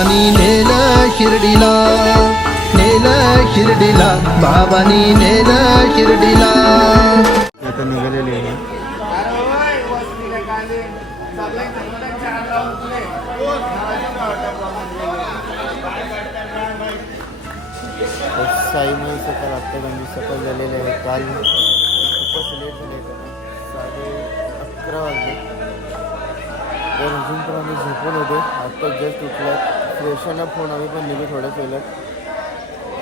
बाबांनी नेलं शिर्डीला, नेलं शिर्डीला, बाबांनी नेलं शिर्डीला. आता निघालेली आहे. साईमय सकाळ आत्ता गंजी सकाळ झालेले आहे. काल खूपच लेट झाले, 11:30 वाजले. तर अजून पण आम्ही झोपून होतो. आत्ता जस्ट उठला, फ्रेशन अप होऊन आम्ही पण निघू थोड्याच वेळात.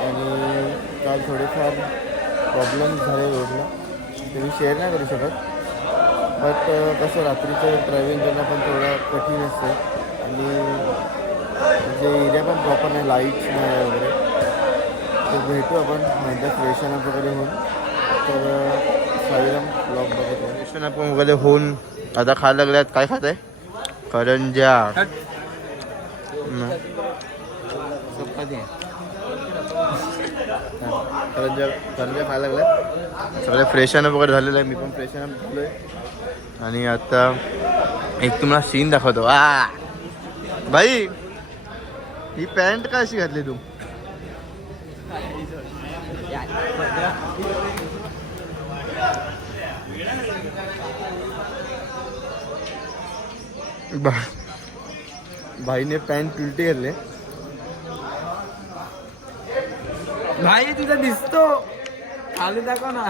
आणि काल थोडेफार प्रॉब्लेम्स झाले रोडला, ते मी शेअर नाही करू शकत. बट कसं रात्रीचं ड्रायव्हिंग करणं पण थोडं कठीण असतं. आणि जे एरिया पण प्रॉपर नाही, लाईट्स नाही वगैरे. तर भेटू आपण नंतर फ्रेशन अप वगैरे होऊन. तर साईराम ब्लॉग बघत आहे. फ्रेशन अप वगैरे होऊन आता खायला लागल्यात. काय खात आहे? करंज्या. करंज्या खायला लागल्या. सगळे फ्रेशन अप वगैरे झालेलं आहे. मी पण फ्रेशन अप झालो आहे. आणि आता एक तुम्हाला सीन दाखवतो. भाई, ही पॅन्ट का अशी घातली तू? भाईने पॅन्ट उलटी घातली. भाई तुझा दिसतो, खाली दाखव ना.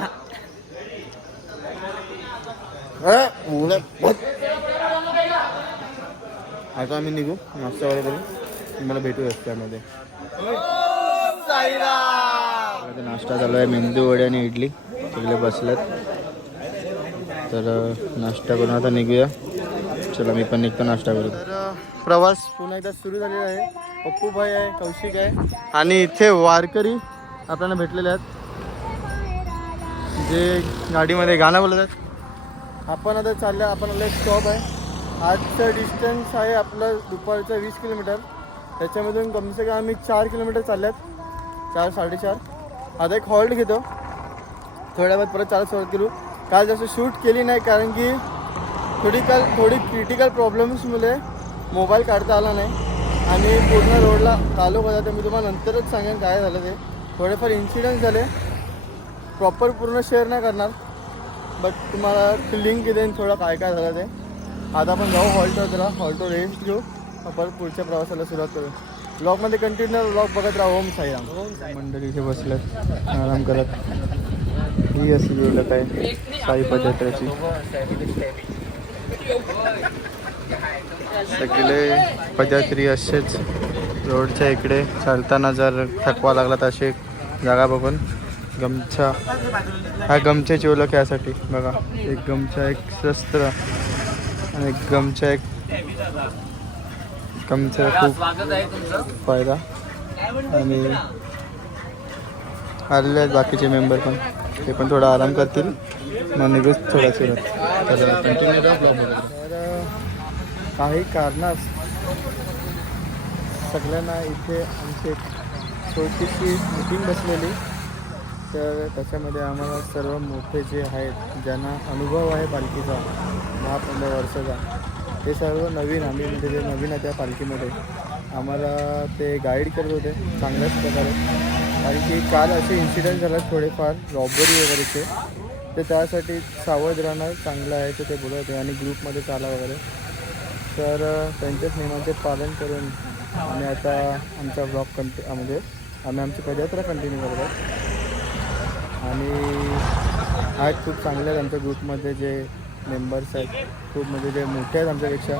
आता आम्ही निघू नाश्ता वगैरे करू. तुम्हाला भेटू रस्त्यामध्ये. नाश्ता चालू आहे. मेंदू वडे आणि इडली सगळे बसल्यात. तर नाश्ता करून आता निघूया. चला मी पण निघतो नाश्ता करू. तर प्रवास पुन्हा एकदा सुरू झालेला आहे. पप्पू भाई आहे, कौशिक आहे आणि इथे वारकरी आपल्याला भेटलेले आहेत, जे गाडीमध्ये गाणं बोलत आहेत. आपण आता चाललं, आपण आलं एक स्टॉप आहे. आजचं डिस्टन्स आहे आपलं दुपारचं 20 किलोमीटर. त्याच्यामधून कमसे कम आम्ही 4 किलोमीटर चालल्यात, 4-4.5. आता एक हॉल्ट घेतो, थोड्या वेळात परत चालत सुरुवात करू. काल जास्त शूट केली नाही कारण की थोडी क्रिटिकल प्रॉब्लेम्समुळे मोबाईल काढता आला नाही. आणि पूर्ण रोडला चालू होता. तर मी तुम्हाला नंतरच सांगेन काय झालं ते. थोडेफार इन्सिडेंट्स झाले, प्रॉपर पूर्ण शेअर नाही करणार, बट तुम्हाला लिंक देईन थोडं काय काय झालं ते. आता आपण जाऊ हॉल्टवर, जरा हॉल्टवर रेस्ट घेऊ, परत पुढच्या प्रवासाला सुरुवात करू. ब्लॉगमध्ये कंटिन्यू ब्लॉग बघत राहा. ओम साईराम. मंडळी इथे बसल्यात आराम करत. ही अशी गेलं काय साई पदयात्राची. सगळे पदयात्री असेच रोडच्या इकडे चालताना जर थकवा लागला तर अशी जागा बघून गमछा, हा गमछ्याची ओळख यासाठी बघा. एक गमछा, एक शस्त्र आणि एक गमछा, एक गमछा खूप फायदा. आणि आलेले आहेत बाकीचे मेंबर पण, ते पण थोडा आराम करतील. मग निघूच थोडा फिरत कंटिन्यू ब्लॉग. तर काही कारणास सगळ्यांना इथे आमची एक छोटीशी मीटिंग बसलेली. तर त्याच्यामध्ये आम्हाला सर्व मोठे जे आहेत, ज्यांना अनुभव आहे पालखीचा 10-15 वर्षाचा, ते सर्व नवीन, आम्ही म्हणजे जे नवीन आहे त्या पालखीमध्ये, आम्हाला ते गाईड करत होते चांगल्याच प्रकारे. कारण की काल असे इन्सिडेंट झाले थोडेफार रॉबरी वगैरेचे, तर त्यासाठी सावध राहणं चांगलं आहे ते बोलत होते. आणि ग्रुपमध्ये चाला वगैरे. तर त्यांच्याच नियमांचे पालन करून आम्ही आता आमचा ब्लॉग म्हणजे आम्ही आमची पदयात्रा कंटिन्यू करत आहोत. आणि आहेत खूप चांगले आहेत आमच्या ग्रुपमध्ये जे मेंबर्स आहेत, खूप म्हणजे जे मोठे आहेत आमच्यापेक्षा,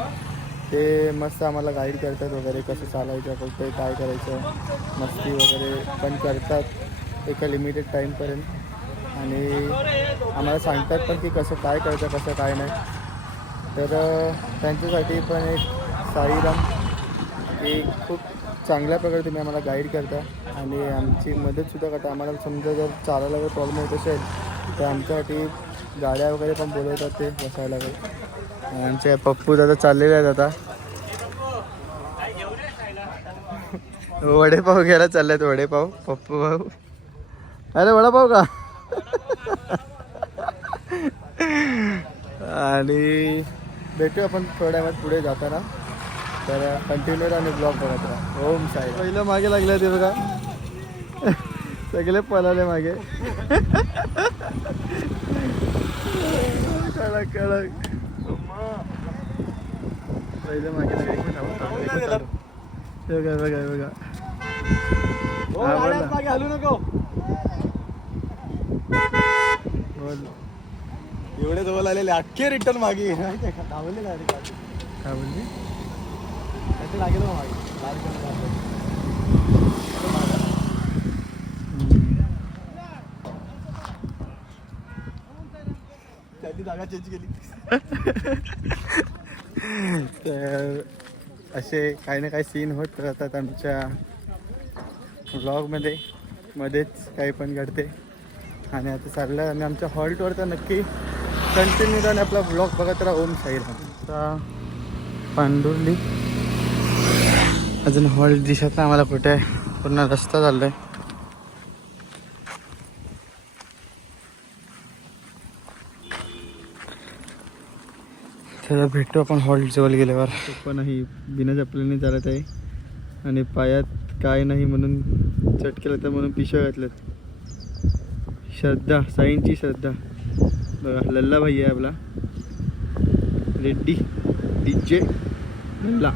ते मस्त आम्हाला गाईड करतात वगैरे, कसं चालायचं, कुठे काय करायचं, मस्ती वगैरे पण करतात एका लिमिटेड टाईमपर्यंत. आणि आम्हाला सांगतात पण की कसं काय करायचं, कसं काय नाही. तर त्यांच्यासाठी पण एक साईराम, एक खूप चांगल्या प्रकारे तुम्ही आम्हाला गाईड करता आणि आमची मदतसुद्धा करता. आम्हाला समजा जर चालायला वगैरे प्रॉब्लेम होत असेल तर आमच्यासाठी गाड्या वगैरे पण बोलवतात ते बसायला वगैरे. आमचे पप्पू दादा चाललेले आहेत आता वडेपाव घ्यायला चाललेत. वडेपाव पप्पू भाऊ. अरे वडापाव का? आणि भेटू आपण थोड्या वेळात पुढे जाताना. तर कंटिन्यू आणि ब्लॉग बघत राहा. ओम साई. पहिलं मागे लागले ते बघा, सगळे पळाले मागे. कडक कडक पहिलं मागे लागले. बघा बघा बघा. हलू नको बोल. एवढे जवळ आलेले अख्खे रिटर्न मागे धावले डायरेक्ट. काय बोलली लागेल मागे. त्याची जागा चेंज केली. तर असे काही ना काही सीन होत राहतात आमच्या व्लॉगमध्ये. मध्येच काही पण घडते. आणि आता चाललं आणि आमच्या हॉल्टवर तर नक्की कंटिन्यू राहून आपला ब्लॉग बघत राहा. ओम साईराम. आता पांडुर्ली अजून हॉल्ट दिसत नाही आम्हाला कुठे. पूर्ण रस्ता चाललाय. त्याला भेटू आपण हॉल्ट जवळ गेल्यावर. पण ही बिना चपलीने चालत आहे आणि पायात काय नाही म्हणून चटकेलं तर म्हणून पिशव्या घातल्यात. श्रद्धा, साईंची श्रद्धा. बघा लल्ला भाई आहे आपला रेड्डी DJ लल्ला.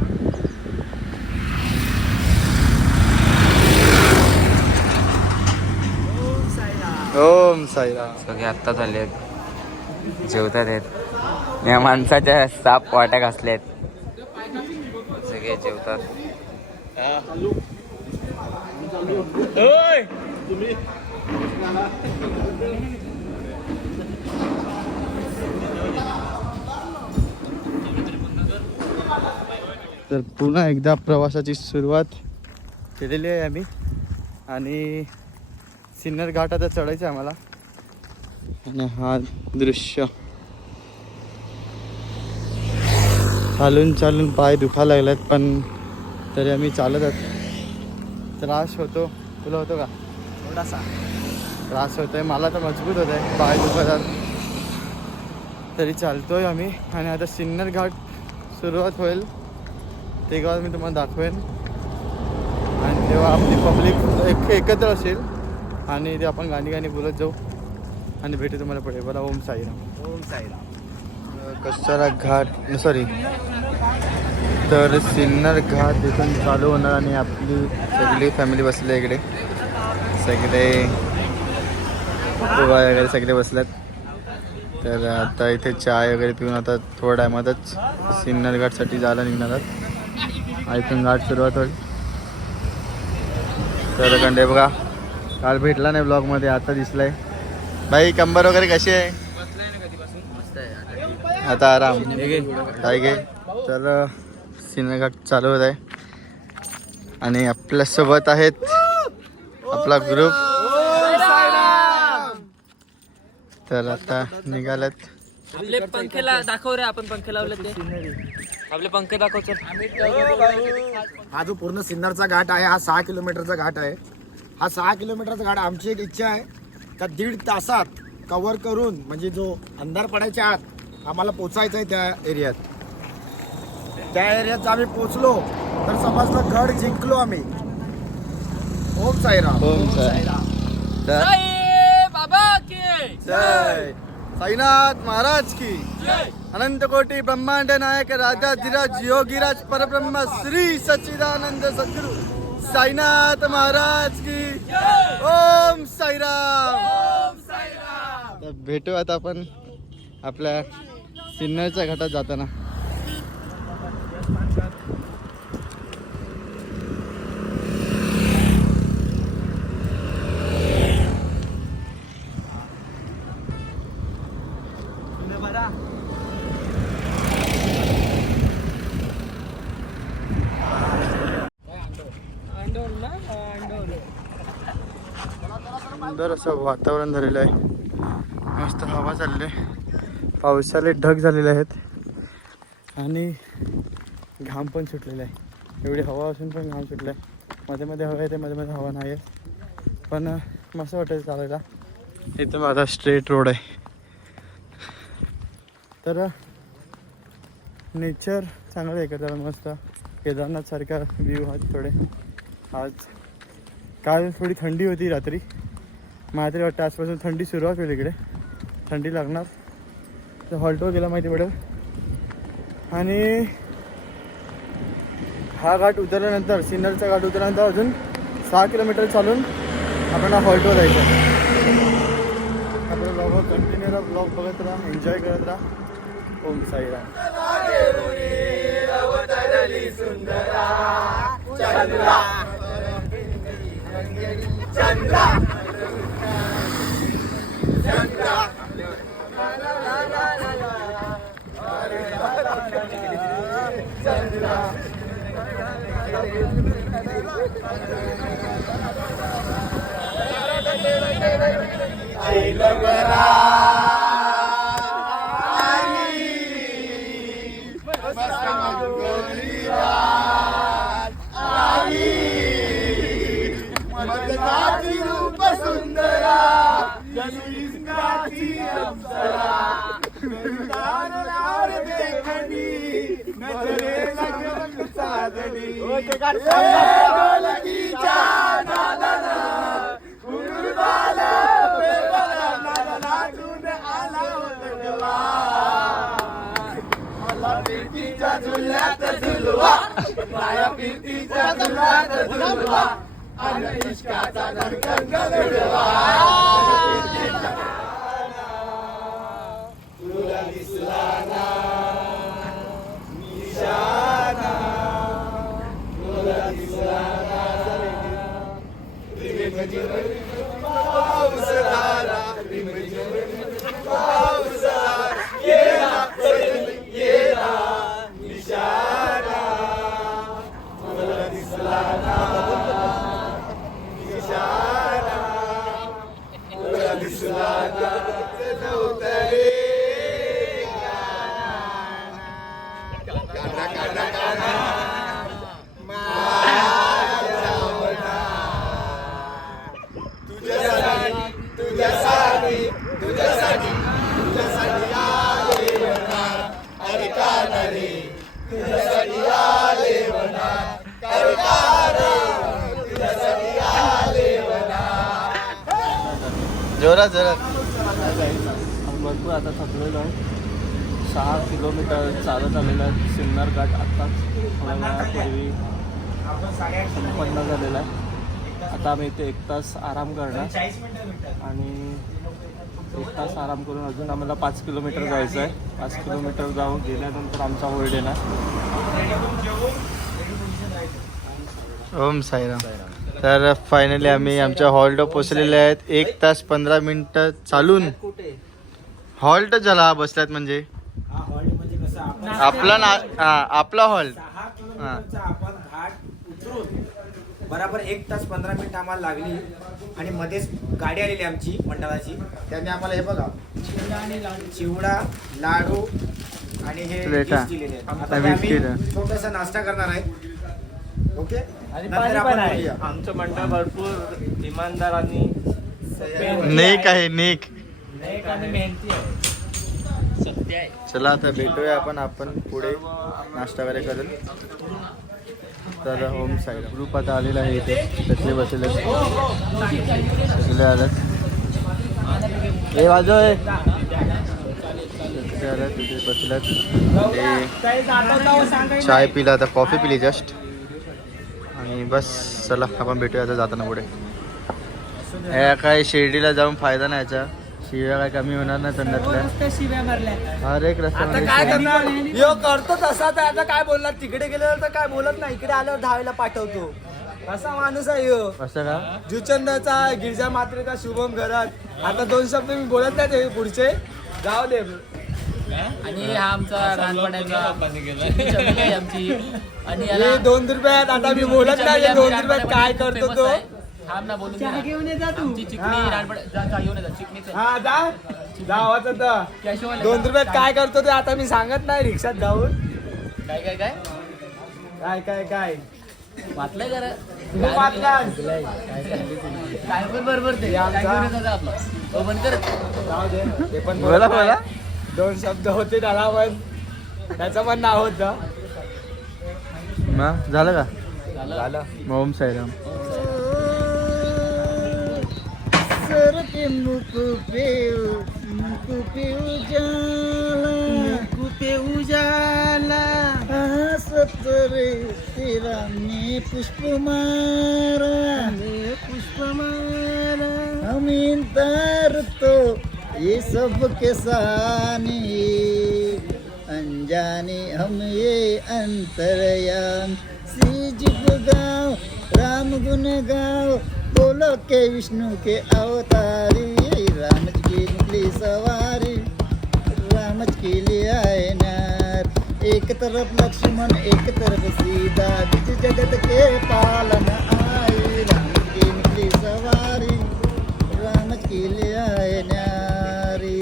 ओम साईराम. सगळे आत्ता झाले जेवतात आहेत. या माणसाच्या साप वाट्या घासल्यात. सगळे जेवतात. तर पुन्हा एकदा प्रवासाची सुरुवात केलेली आहे आम्ही. आणि सिन्नर घाट आता चढायचं आहे आम्हाला. आणि हा दृश्य चालून चालून पाय दुखायला लागलेत, पण तरी आम्ही चालत आहोत. त्रास होतो. तुला होतो का? थोडासा त्रास होत आहे. मला तर मजबूत होत आहे, पाय दुखतात तरी चालतोय आम्ही. आणि आता सिन्नर घाट सुरुवात होईल तेव्हा मी तुम्हाला दाखवेन. आणि तेव्हा आपली पब्लिक एकत्र असेल आणि ते आपण गाणी बोलत जाऊ आणि भेटू तुम्हाला पुढे. बोला ओम साईराम. ओम साईराम. कसारा घाट सॉरी. तर सिन्नर घाट इथून चालू होणार आणि आपली सगळी फॅमिली बसली इकडे. सगळे वगैरे सगळे बसल्यात. तर आता इथे चाय वगैरे पिऊन आता थोड्या टायमातच सिन्नर घाटसाठी जायला निघणार आहात. इथून घाट सुरुवात होईल. तर कंडे बघा काल भेटला नाही ब्लॉगमध्ये, आता दिसलाय. भाई कंबर वगैरे कशी आहे? आता आराम काय घे. तर सिन्नर घाट चालू होत आहे आणि आपल्यासोबत आहेत आपला ग्रुप. तर आता निघाल्यात. आपले पंखेला दाखव रे. आपण पंखे लावले ते. आपले पंखे दाखव. हा जो पूर्ण सिन्नरचा घाट आहे हा 6 किलोमीटरचा घाट आहे. हा 6 किलोमीटरचा घाट. आमची एक इच्छा आहे का 1.5 तासात कव्हर करून म्हणजे जो अंधार पडायच्या आत आम्हाला पोचायचं आहे त्या एरियात. त्या एरियात आम्ही पोचलो तर समजलं गड जिंकलो आम्ही. ओम साईराम. ओम साईराम. बाबा की जय साईनाथ महाराज की अनंत कोटी ब्रह्मांड नायक राजाधिराज योगीराज परब्रह्म श्री सच्चिदानंद सद्गुरु साईनाथ महाराज की ओम साईराम. तर भेटू आता आपण आपल्या सिन्नरच्या घाटात जाताना. सुंदर असं वातावरण झालेलं आहे. मस्त हवा चालली आहे. पावसाले ढग झालेले आहेत आणि घाम पण सुटलेला आहे. एवढी हवा असून पण घाम सुटला आहे. मध्ये मध्ये हवा येते, मध्ये मध्ये हवा नाही आहे. पण मस्त वाटायचं चालायला. इथं माझा स्ट्रेट रोड आहे. तर नेचर चांगलं आहे का? मस्त केदारनाथ सारखा व्ह्यू हा थोडे. आज काल थोडी थंडी होती रात्री, मला तरी वाटतं आजपासून थंडी सुरुवात होईल इकडे, थंडी लागणार. तर हॉल्टवर गेला माहिती पडेल. आणि हा घाट उतरल्यानंतर, सिन्नरचा घाट उतरल्यानंतर अजून 6 किलोमीटर चालून आपण हॉल्टवर जायचं. आपलं ब्लॉग कंटिन्यू राहा, ब्लॉग बघत राहा, एन्जॉय करत राहा. ओम साईराम. जोरात जोरात. भरपूर आता थकलेलो आहे. 6 किलोमीटर चालत आलेला आहे. सिन्नर घाट आत्ताच थोड्या वेळापूर्वी संपन्न झालेला आहे. आता आम्ही इथे 1 तास आराम करणार आणि 1 तास आराम करून अजून आम्हाला 5 किलोमीटर जायचं आहे. 5 किलोमीटर जाऊन गेल्यानंतर आमचा होल्ड येणार. ओम साईराम. तर फायनली आम्ही आमच्या हॉल्टवर पोचलेले आहेत. 1 तास 15 मिनिटं चालून हॉल्ट झाला. बसल्यात म्हणजे आपला ना, आपला हॉल्ट. आपण घाट उतरून बरोबर 1 तास 15 मिनिट आम्हाला लागली आणि मध्येच गाडी आलेली आमची मंडळाची. त्यांनी आम्हाला हे बघा चिवडा, लाडू आणि हे प्लेटा. डिश दिलेले आहेत. आता आम्ही छोटासा नाश्ता करणार आहे. ओके. आणि नंतर पाणी आपण पण आहे. बोलूया. आमचं मंडळ भरपूर इमानदार आणि नेक आहे, नेक. आणि मेहनती आहे. चला आता भेटूया आपण पुढे नाश्ता वगैरे करून. तर ओम साईराम. ग्रुप आता आलेला आहे इथे. कसले बसले सगळे आलेत. हे वाजव तिथे बसल्यात. चाय पिला, आता कॉफी पिली जस्ट. आणि बस चला आपण भेटूया आता जाताना पुढे. हे काय शिर्डीला जाऊन फायदा नाही याचा. शिव्या काय कमी होणार नाही तंडातल्या. हर एक आता काय करणार यो करतो तसा. तर आता काय बोलणार, तिकडे गेल्यावर तर काय बोलत नाही, इकडे आल्यावर धावायला पाठवतो. असा माणूस आहे यो. असं का? जुचंदाचा, गिरजा मात्रेचा, शुभम घरात. आता 2 शब्द मी बोलत नाही ते पुढचे, जाऊ दे. आणि हा आमचा लहानपणाचा आमची आणि हे 2 रुपयात आता मी बोलत नाही. 2 रुपयात काय करतो तो. थांब ना बोलून आमची चिकणी लहानपणा घेऊन येतात चिकणीचं. हा जा आवाज आता. 2 रुपयात काय करतो ते आता मी सांगत नाही. रिक्षात जाऊन काय काय काय काय काय काय वाटलंय जरा तुम्ही वाचला. काय पण बरोबर ते काय घेऊन येतात आपलं. हो बंद कर. जाऊ दे. ते पण बोला बोला. 2 शब्द होते त्याला पण त्याचं पण नाव होतं. मग झालं का? झालं. मग ओम साईराम. सर के मुख पे उजाला सतरे तेरा में पुष्प मारा हम इंतजार तो ये सब के सानी अनजाने हम ये अंतरयाम सीजिब गाओ राम गुण गाओ बोलो के विष्णु के अवतारी राम जी की निकली सवारी राम जी के लिए आए नार एक तरफ लक्ष्मण एक तरफ सीता बीच जगत के पालन आए राम जी की निकली सवारी राम जी के लिए आए नारी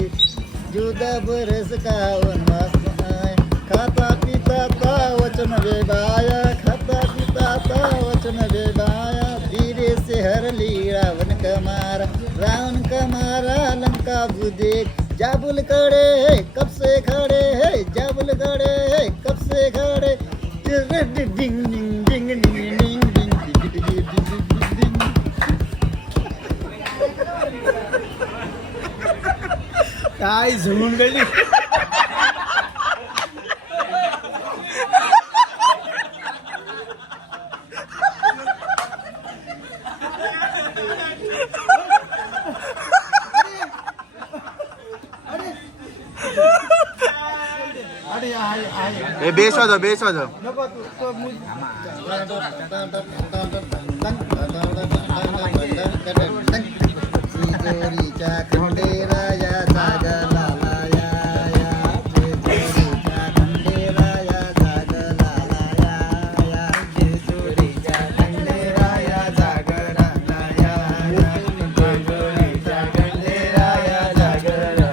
14 बरस का वनवास आए खाता पीता था वचन वेबाया खाता पीता था वचन वेबाया धीरे से हर ली रावण का मारा लंका बुदेख जाबुल खड़े है कब से खड़े है जाबुल खड़े है कब से खड़े डिंग डिंग डिंग डिंग डिंग डिंग काय झुमून गेली हे बेस वाजव नको तू जोरीच्या खंडेराया जागला लाया जोरीच्या खंडेराया जागला लाया जोरीच्या खंडेराया जागला लाया जोरीच्या खंडेराया जागला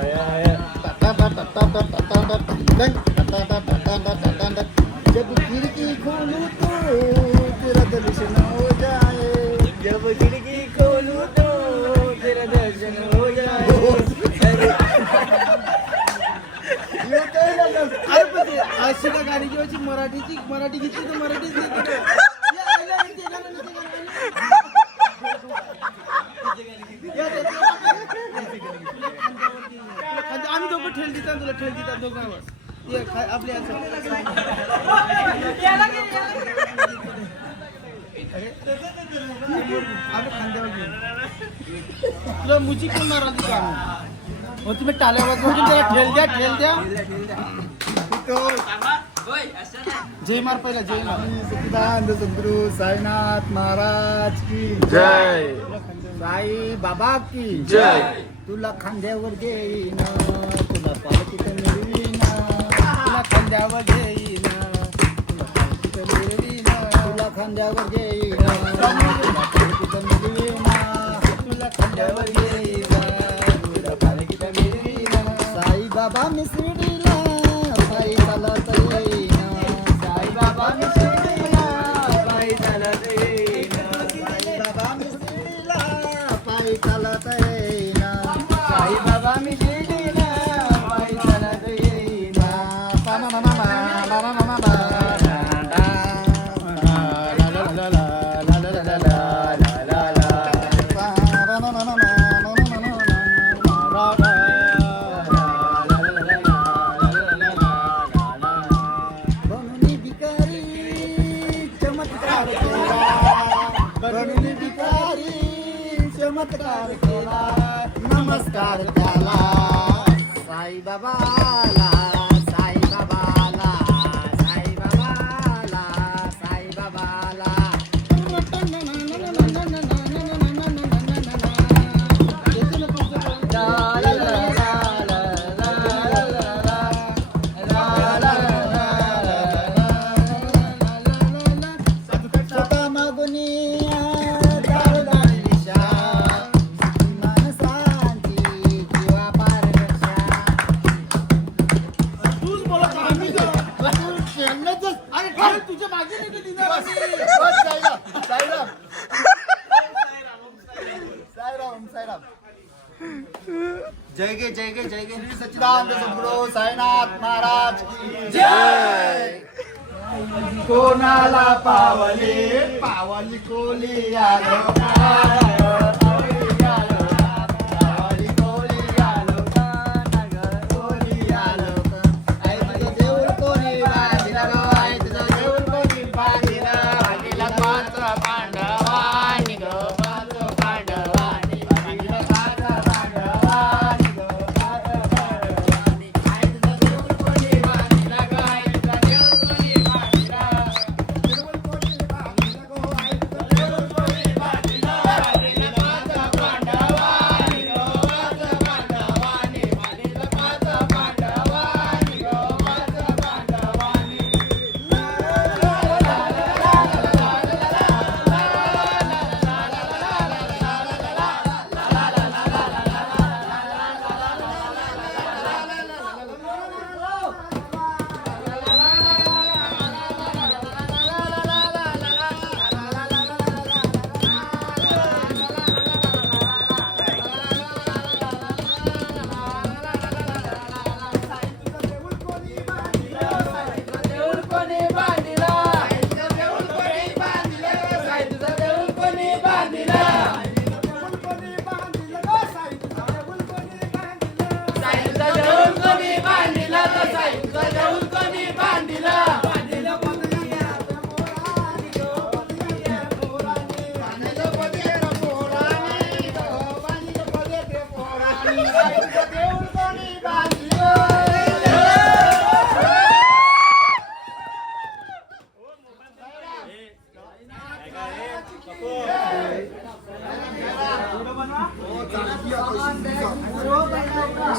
जब खिड़की खोलूं तो तेरा दर्शन हो जाए जब खिड़की खोलूं तो तेरा दर्शन हो जाए अरे पण अशी का गाणी घ्यायची मराठी घेतली तर मराठीच आम्ही दोघं ठेल देतात तुला ठेल देतात दोघांवर आपल्या खांद्यावर तुला मुची कोण मारा ती काम हो तुम्ही टाल्या वाजवून ठेल द्या जय मार पहिला जय मार सच्चिदानंद सद्गुरु साईनाथ महाराज की जय. साई बाबा की जय. तुला खांद्यावर घेईन तुला पालखीत मिळवीन तुला खांद्यावर घेईन तुला पालखीत मिळवीन तुला खांद्यावर घेईन तुला पालखीत मिळवीन तुला खांद्यावर घेईन तुला पालखीत मिळवीन साई बाबा मी शिर्डीला पायी चालत येईन साई बाबा मी शिर्डीला पायी चालत येईन साई बाबा मी शिर्डीला पायी चालत येईन साई बाबा मी शिर्डीला पायी चालत येईन बनूनी भिकारी चमत्कार केला नमस्कार त्याला साई बाबाला साई बाबाला साई बाबाला साई बाबाला स्वतः मागुनी जय गे श्री सच्चिदानंद सद्गुरु साईनाथ महाराज की जय. कोणाला पावले पावली कोली आलो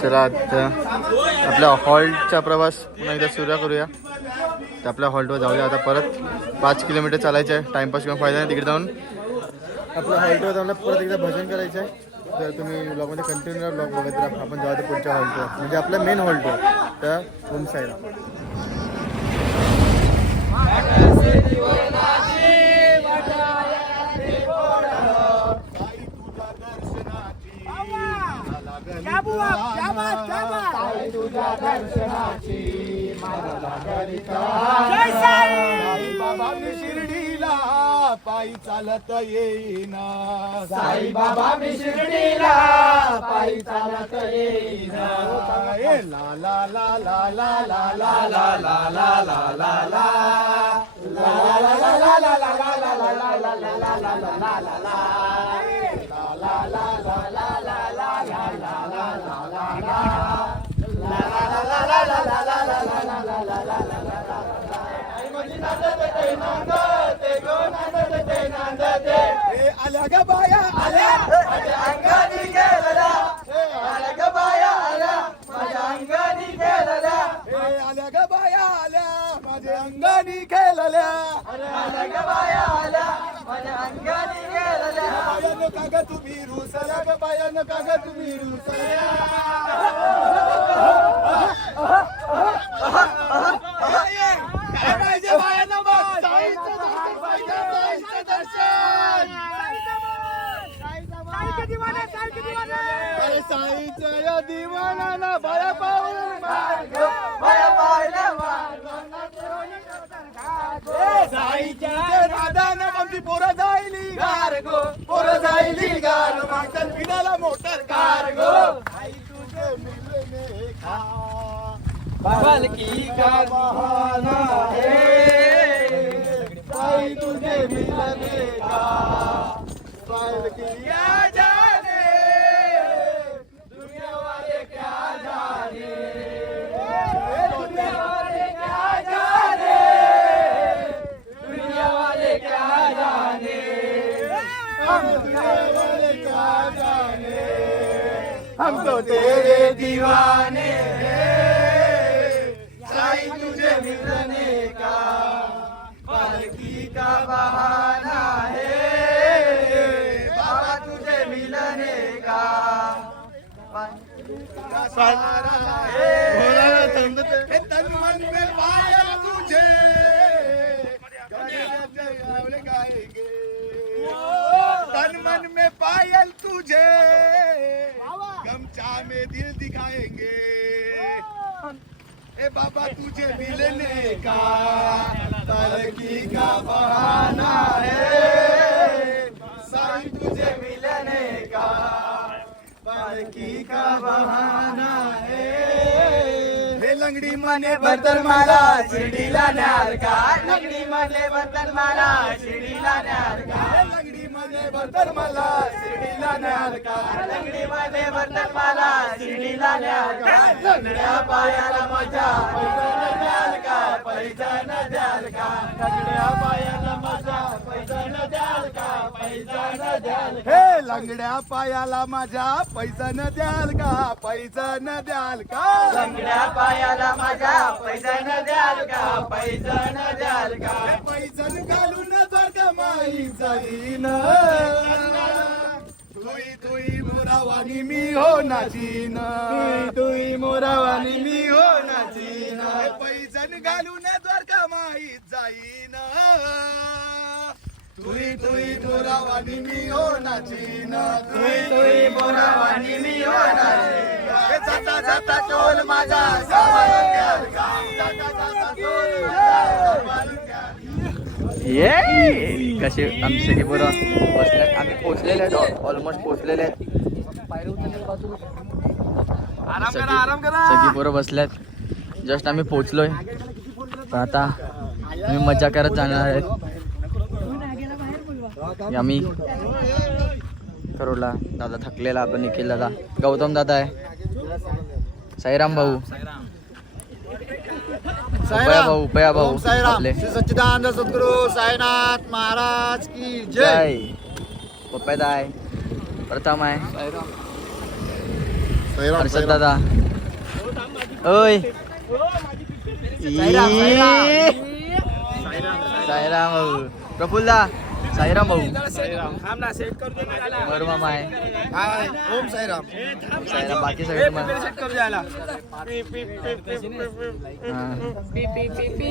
चला आता आपल्या हॉल्टचा प्रवास पुन्हा एकदा सुरू करूया. तर आपल्या हॉल्टवर जाऊया आता. परत 5 किलोमीटर चालायचं आहे. टाइमपास किंवा फायदा नाही. तिकडे जाऊन आपल्या हॉल्टवर जाऊन परत एकदा भजन करायचं आहे. तर तुम्ही ब्लॉगमध्ये कंटिन्यू ब्लॉग बघत राहा. आपण जाऊ पुढच्या हॉल्टवर, म्हणजे आपल्या मेन हॉल्टवर, तर ओम साईराम. बाबा मी शिर्डीला पायी चालत येईना. साई बाबा मी शिर्डीला पायी चालत येईना. ला ला ला ला ला ला ला ला ला ला ला ला ला आल्या ग बाया आल्या माझ्या अंगानी गेलेल्या. आल्या ग बाया आल्या माझ्या अंगानी गेलेल्या. आल्या ग बाया आल्या माझ्या अंगानी गेलेल्या. आल्या ग बाया आल्या माझ्या अंगानी गेलेल्या. बायानो का ग तुम्ही रुसल्या ग बायानो का ग तुम्ही रुसल्या. माझ्या बायानो बघ साईचं दर्शन पाहिजे. साईचं दर्शन. अरे साईच्या या दिवानाला बाया पाहून बाया पाहिल्या. साईच्या नादानं आमची पोरं जायली गार गो. पोरं जायली गार. मागतात पिण्याला मोटर कार गो. आई तुझे मिलने का पालकी का बहाना है. साई तुझे मिलने का पालकी क्या जाने. दुनिया वाले क्या जाने. दुनिया वाले क्या जाने. दुनिया वाले क्या जाने. हम दुनिया वाले क्या जाने. हम तो तेरे दीवाने हैं. साई तुझे मिलने का पालकी का बहाना है. बाबा तुझे मिलने का सहारा है. तन मन में पाया तुझे गाएंगे. तन मन में पायल तुझे गमछा में दिल दिखाएंगे. ए बाबा तुझे मिलने का पालकी का बहाना है, साईं तुझे मिलने का पालकी का बहाना है. हे लंगडी मने बर्तन मला शिर्डीला न्याल का, लंगडी मने बर्तन मला शिर्डीला न्याल का, लंगडी मने बर्तन मला शिर्डीला न्याल का, लंगडी मने बर्तन मला शिर्डीला न्याल का, लंगड्या पायाला माझ्या पैजण द्याल का, पैजण द्याल का, लंगड्या पायाला माझ्या पैजण द्याल का, पैजण द्याल का. हे लंगड्या पायाला माझ्या पैजण द्याल का, पैजण द्याल का, लंगड्या पायाला माझ्या पैजण द्याल का, पैजण द्याल का, पैजण घालून द्वारका माई जाईन, तुई तुई मोरावानी मी हो नाचीन, तुई मोरावानी मी हो नाचीन, पैजण घालून द्वारका माई जाईन, तुई तुई मोरावानी मी हो नाचीन, तुई तुई मोरावानी मी हो नाचीन. जाता जाता टोल माझा सांभाळून घ्याल का, जाता जाता टोल माझा सांभाळून घ्याल. ये कसे आमचे सगळे पोरं बसले, आम्ही पोचलेले आहेत, ऑलमोस्ट पोचलेले आहेत. सगळी पोरं बसल्यात, जस्ट आम्ही पोचलोय. पण आता आम्ही मजा करत जाणार आहेत. आम्ही करोडला दादा थकलेला, आपण निखिल दादा, गौतम दादा आहे, साईराम भाऊ, उपया भाऊ आपले. श्री सच्चिदानंद सद्गुरु साईनाथ महाराज की जय. पप्पादा आहे, प्रथम आहे, हर्षद दादा, ओय साईराम भाऊ, प्रफुल्ला, साईराम भाऊ, मामा आहे, ओम साईराम. साईराम, बाकी सगळे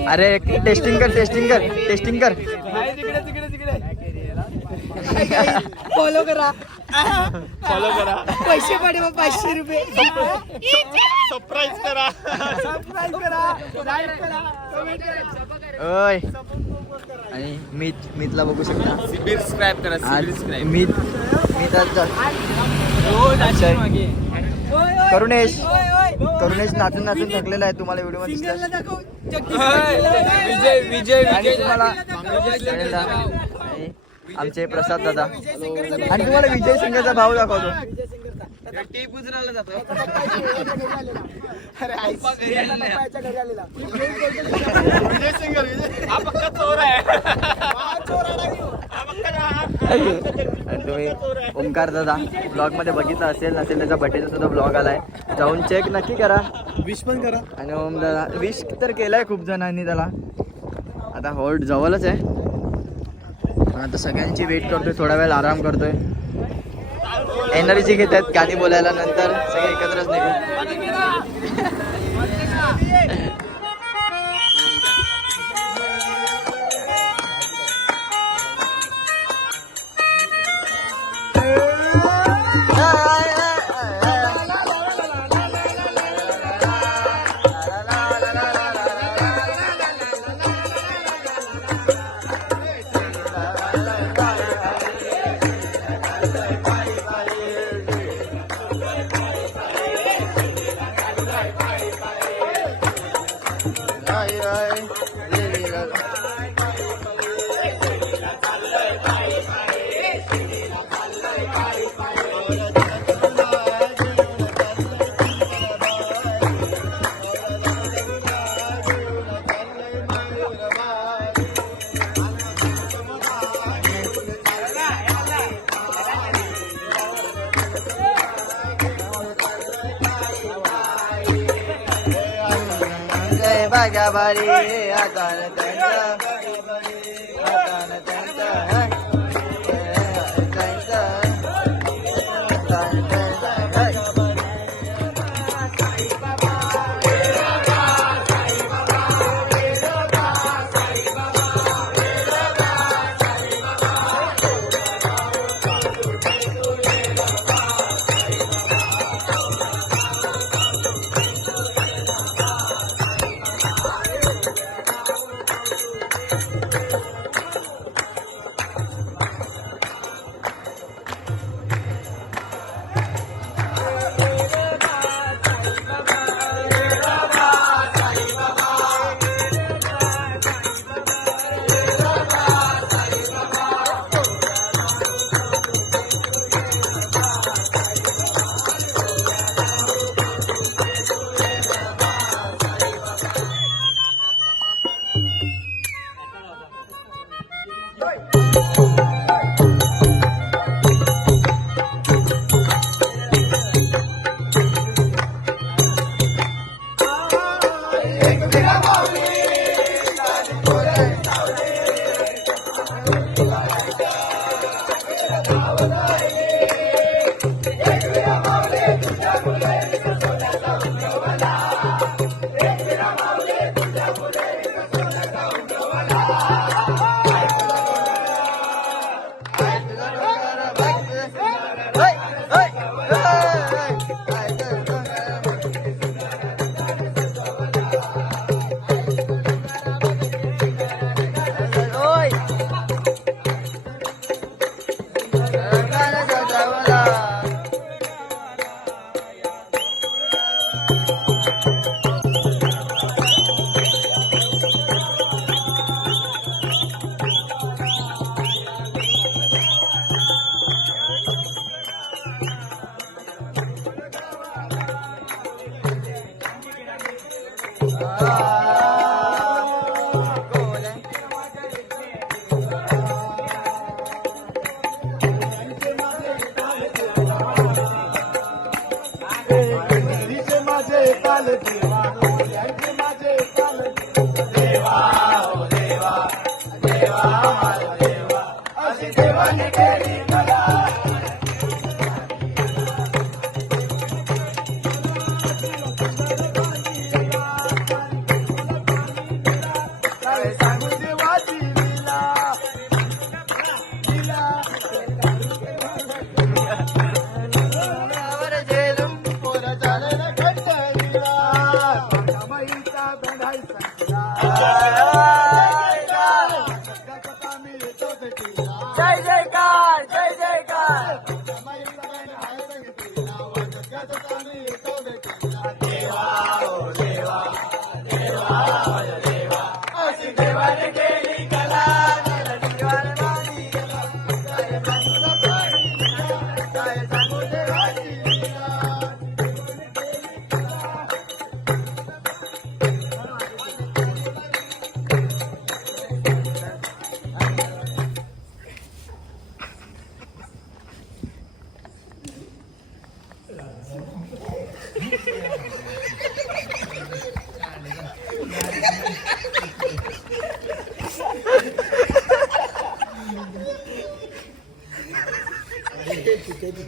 अरे टेस्टिंग कर, टेस्टिंग कर, टेस्टिंग कर. फॉलो करा, फॉलो करा, पैसे पाठवा 500 रुपये, सरप्राईज करा, सबस्क्राईब करा, लाईक करा, कमेंट करा. ओय आणि मीतला बघू शकता, सबस्क्राईब करा, मीत करुणेश, करुणेश नाचून नाचून थकलेला आहे, तुम्हाला व्हिडिओ मध्ये दिसला. विजय आणि तुम्हाला आणि आमचे प्रसाद दादा, आणि तुम्हाला विजय सिंगरचा भाव दाखवतो. टीप उचलायला जातो. विजय सिंगर, हा पक्का चोर आहे. आणि तुम्ही ओमकार दादा ब्लॉग मध्ये बघितलं असेल नसेल, त्याचा बर्थडेचा सुद्धा ब्लॉग आलाय, जाऊन चेक नक्की करा, विश पण करा. आणि ओम दादा विश तर केलाय खूप जणांनी त्याला. आता होल्ड जवळच आहे, पण आता सगळ्यांची वेट करतोय, थोडा वेळ आराम करतोय, एनर्जी घेत आहेत गाणी बोलायला, नंतर सगळे एकत्रच निघू. बारी आतान त्यांचा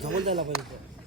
जवळ जायला पाहिजे.